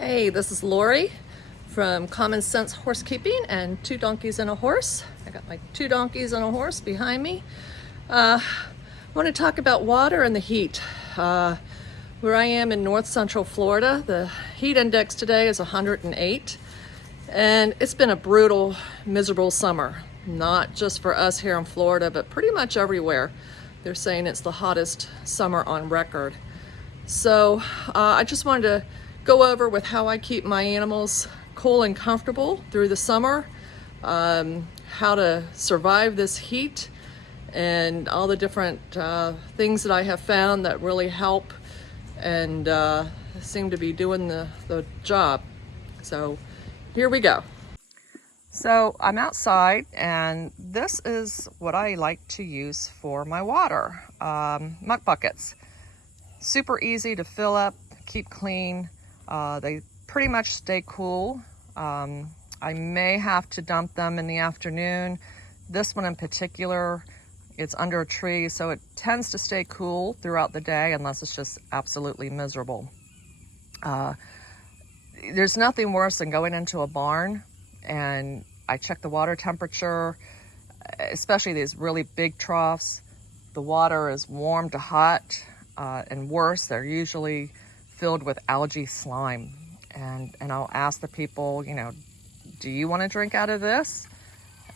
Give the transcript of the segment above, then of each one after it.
Hey, this is Lori from Common Sense Horsekeeping and Two Donkeys and a Horse. I got my two donkeys and a horse behind me. I want to talk about water and the heat. Where I am in north central Florida, the heat index today is 108, and it's been a brutal, miserable summer. Not just for us here in Florida, but pretty much everywhere. They're saying it's the hottest summer on record. So I just wanted to go over with how I keep my animals cool and comfortable through the summer, how to survive this heat, and all the different things that I have found that really help and seem to be doing the job. So here we go. So I'm outside, and this is what I like to use for my water, muck buckets. Super easy to fill up, keep clean. They pretty much stay cool. I may have to dump them in the afternoon. This one in particular, it's under a tree, so it tends to stay cool throughout the day unless it's just absolutely miserable. There's nothing worse than going into a barn and I check the water temperature, especially these really big troughs. The water is warm to hot, and worse, they're usually filled with algae slime. And I'll ask the people, do you want to drink out of this?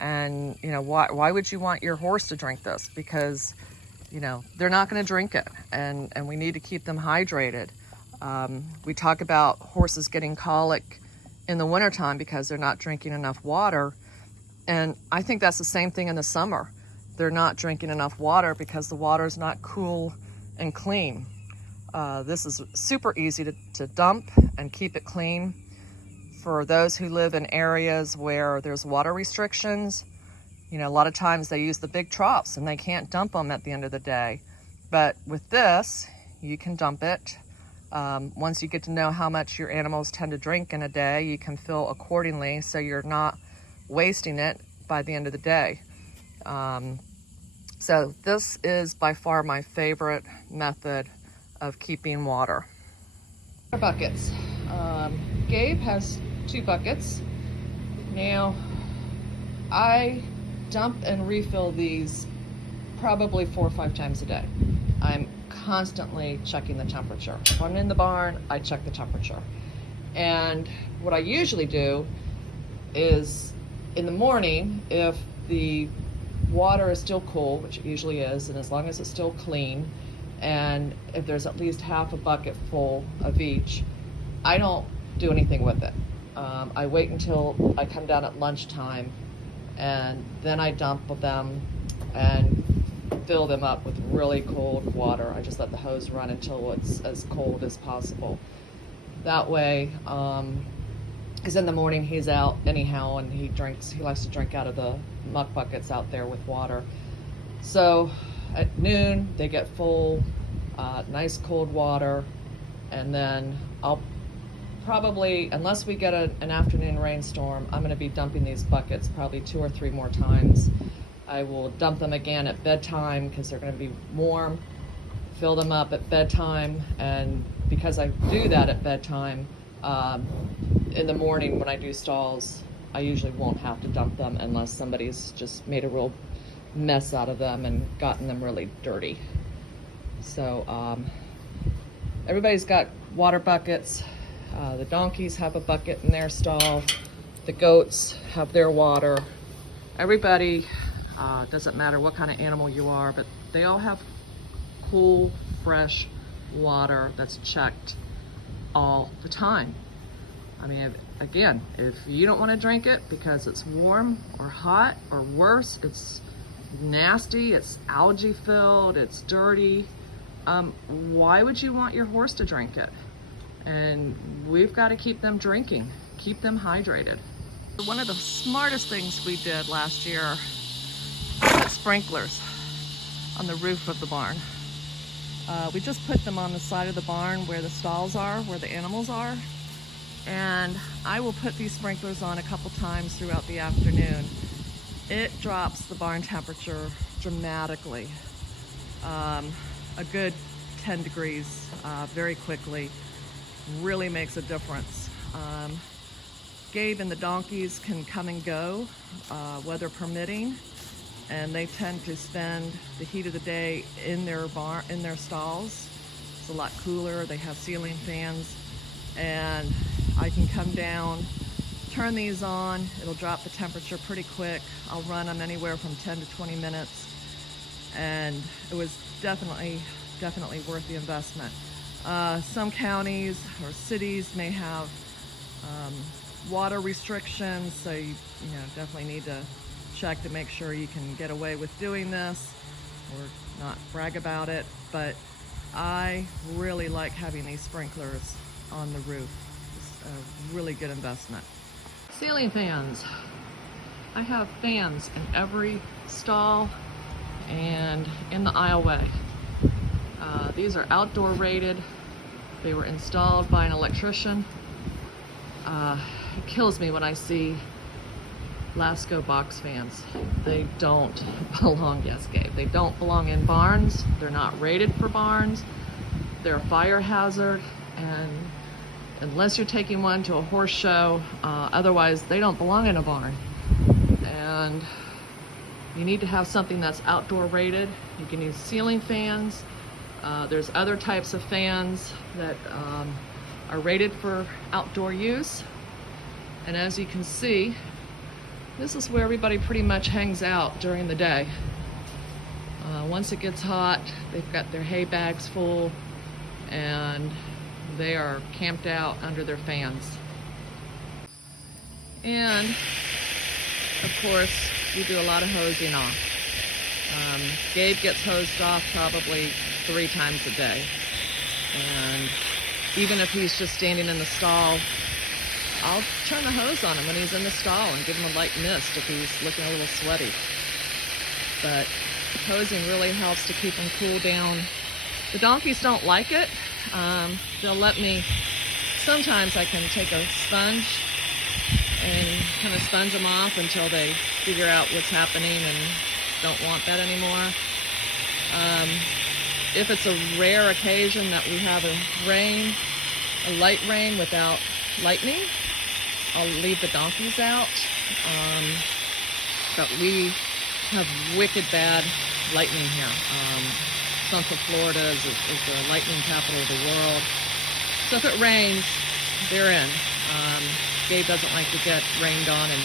And, why would you want your horse to drink this? Because, they're not going to drink it, and we need to keep them hydrated. We talk about horses getting colic in the wintertime because they're not drinking enough water. And I think that's the same thing in the summer. They're not drinking enough water because the water is not cool and clean. This is super easy to dump and keep it clean. For those who live in areas where there's water restrictions, a lot of times they use the big troughs and they can't dump them at the end of the day. But with this, you can dump it. Once you get to know how much your animals tend to drink in a day, you can fill accordingly so you're not wasting it by the end of the day. So this is by far my favorite method of keeping water. Buckets. Gabe has 2 buckets. Now, I dump and refill these probably 4 or 5 times a day. I'm constantly checking the temperature. If I'm in the barn, I check the temperature. And what I usually do is in the morning, if the water is still cool, which it usually is, and as long as it's still clean, and if there's at least half a bucket full of each, I don't do anything with it. I wait until I come down at lunchtime, and then I dump them and fill them up with really cold water. I just let the hose run until it's as cold as possible. That way, because in the morning he's out anyhow, and he likes to drink out of the muck buckets out there with water. So at noon they get full, nice cold water, and then I'll probably, unless we get an afternoon rainstorm, I'm going to be dumping these buckets probably 2 or 3 more times. I will dump them again at bedtime because they're going to be warm, fill them up at bedtime, and because I do that at bedtime, in the morning when I do stalls, I usually won't have to dump them unless somebody's just made a real mess out of them and gotten them really dirty. So everybody's got water buckets. The donkeys have a bucket in their stall. The goats have their water. Everybody, doesn't matter what kind of animal you are, but they all have cool, fresh water that's checked all the time. I mean, again, if you don't want to drink it because it's warm or hot, or worse, it's nasty, it's algae filled, it's dirty, why would you want your horse to drink it? And we've got to keep them drinking, keep them hydrated. One of the smartest things we did last year, we put sprinklers on the roof of the barn. We just put them on the side of the barn where the stalls are, where the animals are. And I will put these sprinklers on a couple times throughout the afternoon. It drops the barn temperature dramatically, a good 10 degrees very quickly. Really makes a difference. Gabe and the donkeys can come and go, weather permitting, and they tend to spend the heat of the day in their stalls. It's a lot cooler. They have ceiling fans, and I can come down, turn these on. It'll drop the temperature pretty quick. I'll run them anywhere from 10 to 20 minutes, and it was definitely worth the investment. Some counties or cities may have water restrictions, so you definitely need to check to make sure you can get away with doing this or not brag about it. But I really like having these sprinklers on the roof. It's a really good investment. Ceiling fans. I have fans in every stall and in the aisleway. These are outdoor rated. They were installed by an electrician. It kills me when I see Lasko box fans. They don't belong, yes, Gabe, they don't belong in barns. They're not rated for barns. They're a fire hazard, and unless you're taking one to a horse show, otherwise they don't belong in a barn. And you need to have something that's outdoor rated. You can use ceiling fans. There's other types of fans that are rated for outdoor use. And as you can see, this is where everybody pretty much hangs out during the day. Once it gets hot, they've got their hay bags full, and they are camped out under their fans. And of course, we do a lot of hosing off. Gabe gets hosed off probably 3 times a day. And even if he's just standing in the stall, I'll turn the hose on him when he's in the stall and give him a light mist if he's looking a little sweaty. But hosing really helps to keep him cool down. The donkeys don't like it. They'll let me, sometimes I can take a sponge and kind of sponge them off until they figure out what's happening and don't want that anymore. If it's a rare occasion that we have a light rain without lightning, I'll leave the donkeys out. But we have wicked bad lightning here. Central Florida is the lightning capital of the world. So if it rains, they're in. Gabe doesn't like to get rained on, and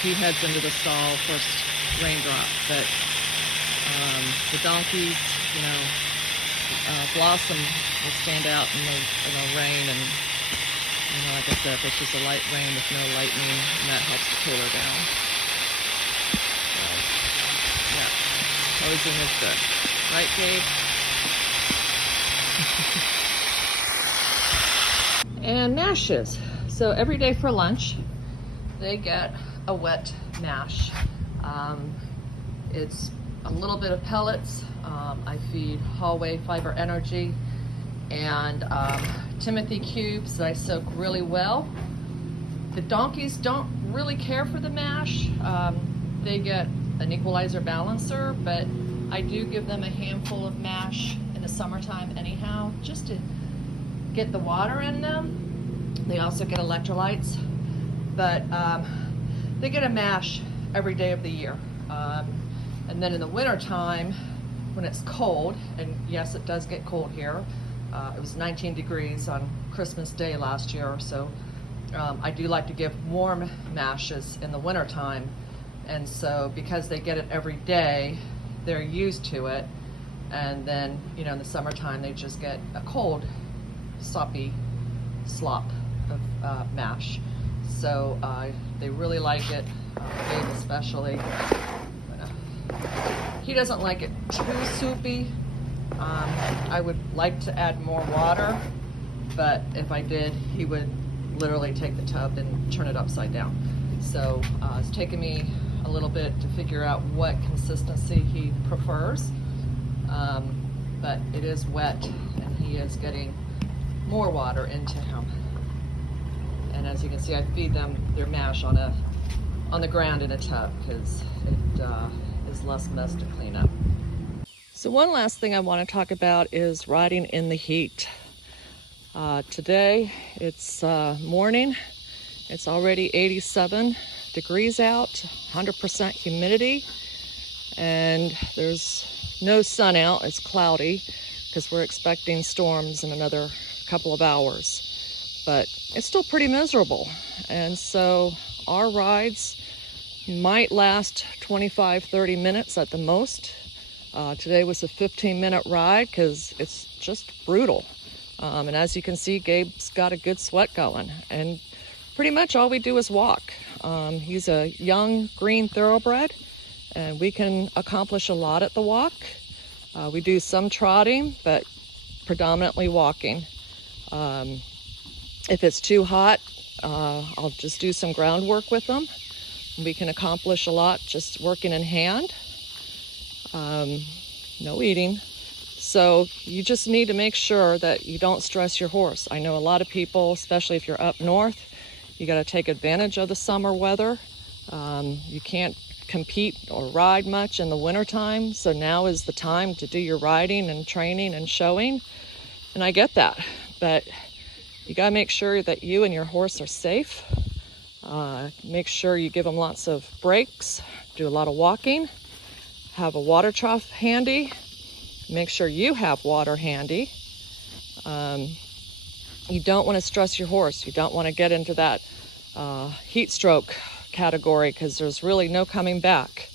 he heads into the stall first raindrop. But the donkeys, Blossom will stand out in the rain, and like I said, if it's just a light rain with no lightning, and that helps to cool her down. So, yeah, hosing is good. Right, Gabe? And mashes. So every day for lunch, they get a wet mash. It's a little bit of pellets. I feed Hallway Fiber Energy and Timothy cubes that I soak really well. The donkeys don't really care for the mash. They get an equalizer balancer, but I do give them a handful of mash in the summertime anyhow, just to get the water in them. They also get electrolytes, but they get a mash every day of the year. And then in the winter time, when it's cold, and yes, it does get cold here. It was 19 degrees on Christmas Day last year, so I do like to give warm mashes in the winter time. And so because they get it every day, they're used to it. And then, in the summertime, they just get a cold, soppy slop of mash. So they really like it, Gabe especially. He doesn't like it too soupy. I would like to add more water, but if I did, he would literally take the tub and turn it upside down. So it's taken me a little bit to figure out what consistency he prefers, but it is wet and he is getting more water into him. And as you can see, I feed them their mash on the ground in a tub because it is less mess to clean up. So one last thing I want to talk about is riding in the heat. Today it's morning. It's already 87 degrees out, 100% humidity, and there's no sun out. It's cloudy because we're expecting storms in another couple of hours, but it's still pretty miserable. And so our rides might last 25-30 minutes at the most. Today was a 15-minute ride because it's just brutal. And as you can see, Gabe's got a good sweat going, and pretty much all we do is walk. He's a young green thoroughbred, and we can accomplish a lot at the walk. We do some trotting, but predominantly walking. If it's too hot, I'll just do some groundwork with them. We can accomplish a lot just working in hand. No eating. So you just need to make sure that you don't stress your horse. I know a lot of people, especially if you're up north, you got to take advantage of the summer weather. You can't compete or ride much in the wintertime, so now is the time to do your riding and training and showing. And I get that, but you got to make sure that you and your horse are safe. Make sure you give them lots of breaks, do a lot of walking, have a water trough handy. Make sure you have water handy. You don't want to stress your horse. You don't want to get into that heat stroke category because there's really no coming back.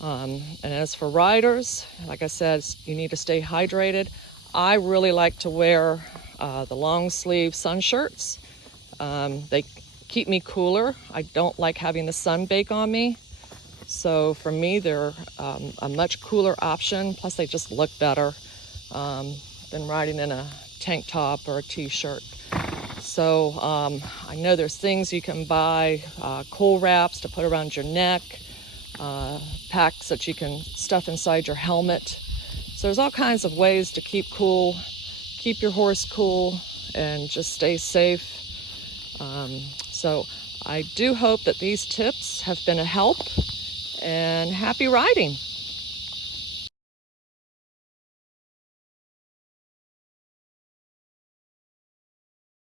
And as for riders, like I said, you need to stay hydrated. I really like to wear the long sleeve sun shirts. They keep me cooler. I don't like having the sun bake on me. So for me, they're a much cooler option. Plus, they just look better than riding in a tank top or a t-shirt. So I know there's things you can buy, cool wraps to put around your neck, packs that you can stuff inside your helmet. So there's all kinds of ways to keep cool, keep your horse cool, and just stay safe. So I do hope that these tips have been a help. And happy riding.